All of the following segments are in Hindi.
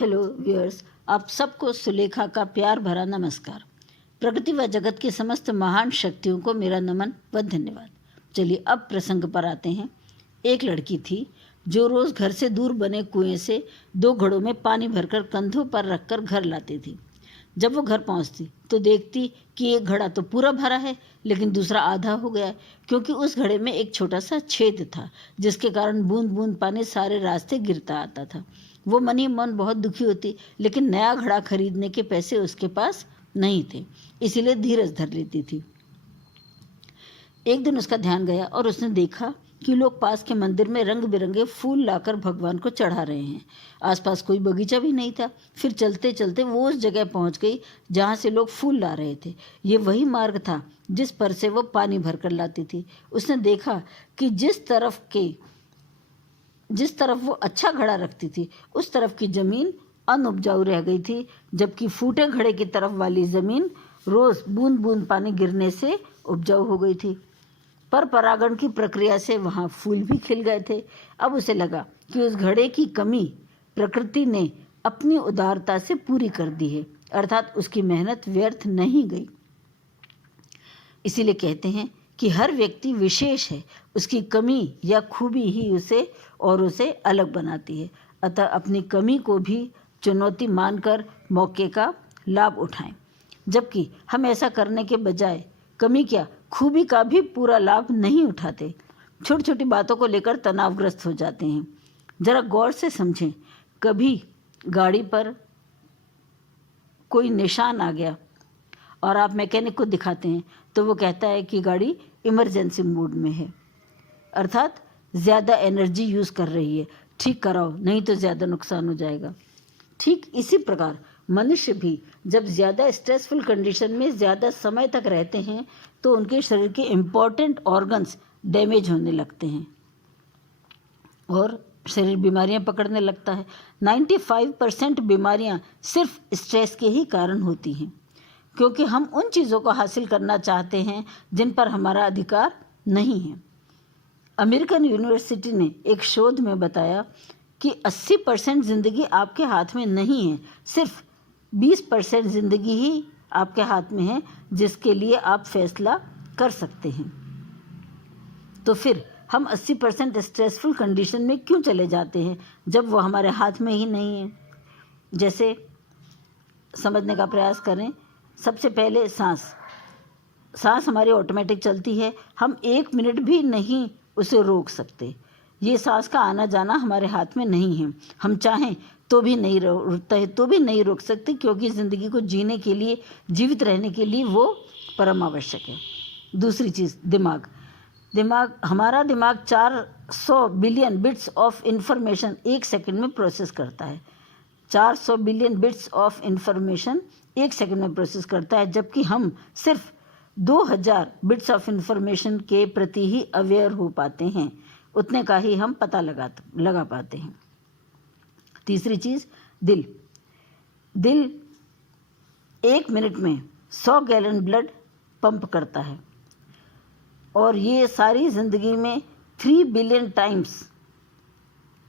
हेलो व्यूअर्स, आप सबको सुलेखा का प्यार भरा नमस्कार। प्रकृति व जगत की समस्त महान शक्तियों को मेरा नमन व धन्यवाद। चलिए अब प्रसंग पर आते हैं। एक लड़की थी जो रोज़ घर से दूर बने कुएं से 2 घड़ों में पानी भरकर कंधों पर रखकर घर लाती थी। जब वो घर पहुंचती तो देखती कि एक घड़ा तो पूरा भरा है लेकिन दूसरा आधा हो गया है, क्योंकि उस घड़े में एक छोटा सा छेद था जिसके कारण बूंद बूंद पानी सारे रास्ते गिरता आता था। वो मन ही मन बहुत दुखी होती, लेकिन नया घड़ा खरीदने के पैसे उसके पास नहीं थे, इसीलिए धीरज धर लेती थी। एक दिन उसका ध्यान गया और उसने देखा कि लोग पास के मंदिर में रंग बिरंगे फूल लाकर भगवान को चढ़ा रहे हैं। आसपास कोई बगीचा भी नहीं था। फिर चलते चलते वो उस जगह पहुंच गई जहां से लोग फूल ला रहे थे। ये वही मार्ग था जिस पर से वो पानी भरकर लाती थी। उसने देखा कि जिस तरफ वो अच्छा घड़ा रखती थी उस तरफ की जमीन अनउपजाऊ रह गई थी, जबकि फूटे घड़े की तरफ वाली जमीन रोज बूंद बूंद पानी गिरने से उपजाऊ हो गई थी। पर परागण की प्रक्रिया से वहाँ फूल भी खिल गए थे। अब उसे लगा कि उस घड़े की कमी प्रकृति ने अपनी उदारता से पूरी कर दी है, अर्थात उसकी मेहनत व्यर्थ नहीं गई। इसीलिए कहते हैं कि हर व्यक्ति विशेष है, उसकी कमी या खूबी ही उसे अलग बनाती है। अतः अपनी कमी को भी चुनौती मानकर मौके का लाभ उठाएं, जबकि हम ऐसा करने के बजाय कमी क्या खूबी का भी पूरा लाभ नहीं उठाते। छोटी छोटी बातों को लेकर तनावग्रस्त हो जाते हैं। जरा गौर से समझें, कभी गाड़ी पर कोई निशान आ गया और आप मैकेनिक को दिखाते हैं तो वो कहता है कि गाड़ी इमरजेंसी मोड में है, अर्थात ज़्यादा एनर्जी यूज़ कर रही है, ठीक कराओ नहीं तो ज़्यादा नुकसान हो जाएगा। ठीक इसी प्रकार मनुष्य भी जब ज़्यादा स्ट्रेसफुल कंडीशन में ज़्यादा समय तक रहते हैं तो उनके शरीर के इम्पॉर्टेंट ऑर्गन्स डैमेज होने लगते हैं और शरीर बीमारियां पकड़ने लगता है। 95% बीमारियां सिर्फ स्ट्रेस के ही कारण होती हैं, क्योंकि हम उन चीज़ों को हासिल करना चाहते हैं जिन पर हमारा अधिकार नहीं है। अमेरिकन यूनिवर्सिटी ने एक शोध में बताया कि 80% ज़िंदगी आपके हाथ में नहीं है, सिर्फ 20% ज़िंदगी ही आपके हाथ में है जिसके लिए आप फैसला कर सकते हैं। तो फिर हम 80% स्ट्रेसफुल कंडीशन में क्यों चले जाते हैं जब वो हमारे हाथ में ही नहीं है। जैसे समझने का प्रयास करें। सबसे पहले सांस हमारी ऑटोमेटिक चलती है, हम 1 मिनट भी नहीं उसे रोक सकते। ये सांस का आना जाना हमारे हाथ में नहीं है, हम चाहें तो भी नहीं रोक सकते, क्योंकि ज़िंदगी को जीने के लिए, जीवित रहने के लिए वो परम आवश्यक है। दूसरी चीज़, हमारा दिमाग 400 billion bits of information 1 second में प्रोसेस करता है। 400 billion bits of information 1 second में प्रोसेस करता है, जबकि हम सिर्फ 2000 बिट्स ऑफ इंफॉर्मेशन के प्रति ही अवेयर हो पाते हैं, उतने का ही हम पता लगा पाते हैं। तीसरी चीज़, दिल 1 मिनट में 100 गैलन ब्लड पंप करता है और ये सारी ज़िंदगी में 3 बिलियन टाइम्स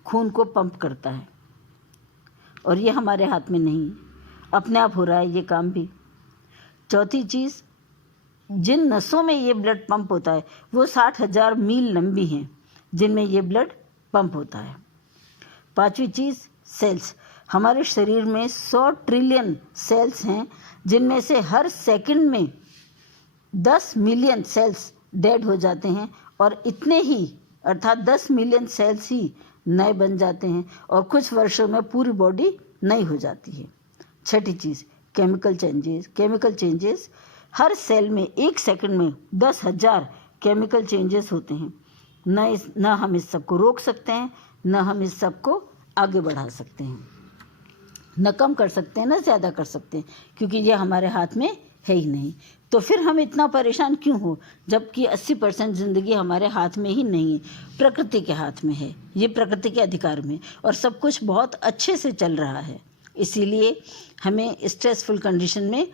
खून को पंप करता है, और ये हमारे हाथ में नहीं है, अपने आप हो रहा है ये काम भी। चौथी चीज़, जिन नसों में ये ब्लड पंप होता है वो 60,000 मील लंबी हैं जिनमें ये ब्लड पंप होता है। पांचवी चीज़, सेल्स। हमारे शरीर में 100 ट्रिलियन सेल्स हैं, जिनमें से हर सेकंड में 10 मिलियन सेल्स डेड हो जाते हैं और इतने ही, अर्थात 10 मिलियन सेल्स ही नए बन जाते हैं और कुछ वर्षों में पूरी बॉडी नई हो जाती है। छठी चीज़, केमिकल चेंजेस। हर सेल में 1 सेकंड में 10,000 केमिकल चेंजेस होते हैं। न हम इस सब को रोक सकते हैं, न हम इस सब को आगे बढ़ा सकते हैं, न कम कर सकते हैं न ज़्यादा कर सकते हैं, क्योंकि ये हमारे हाथ में है ही नहीं। तो फिर हम इतना परेशान क्यों हो, जबकि 80% ज़िंदगी हमारे हाथ में ही नहीं है, प्रकृति के हाथ में है, ये प्रकृति के अधिकार में, और सब कुछ बहुत अच्छे से चल रहा है। इसीलिए हमें स्ट्रेसफुल कंडीशन में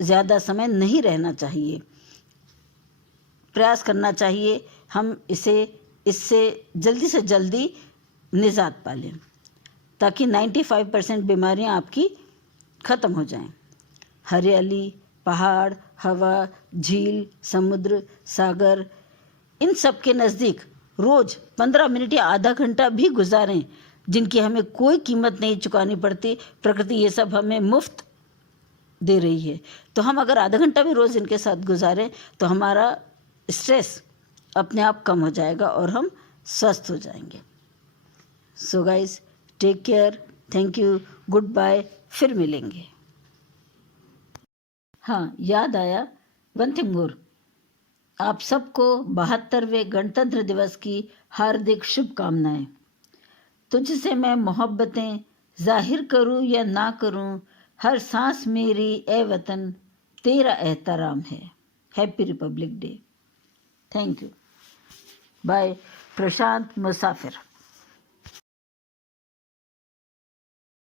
ज़्यादा समय नहीं रहना चाहिए, प्रयास करना चाहिए हम इससे जल्दी से जल्दी निजात पा लें। ताकि 95% बीमारियां आपकी ख़त्म हो जाएं। हरियाली, पहाड़, हवा, झील, समुद्र, सागर, इन सब के नज़दीक रोज़ 15 मिनट या आधा घंटा भी गुजारें, जिनकी हमें कोई कीमत नहीं चुकानी पड़ती। प्रकृति ये सब हमें मुफ्त दे रही है। तो हम अगर आधा घंटा भी रोज़ इनके साथ गुजारें तो हमारा स्ट्रेस अपने आप कम हो जाएगा और हम स्वस्थ हो जाएंगे। So guys, take care, thank you, goodbye, फिर मिलेंगे। हाँ, याद आया, वन थिंग मोर, आप सबको 72वें गणतंत्र दिवस की हार्दिक शुभकामनाएं। तुझसे मैं मोहब्बतें जाहिर करूं या ना करूं, हर सांस मेरी ए वतन तेरा एहतराम है। Happy republic day. Thank you. Bye, Prashant Musafir.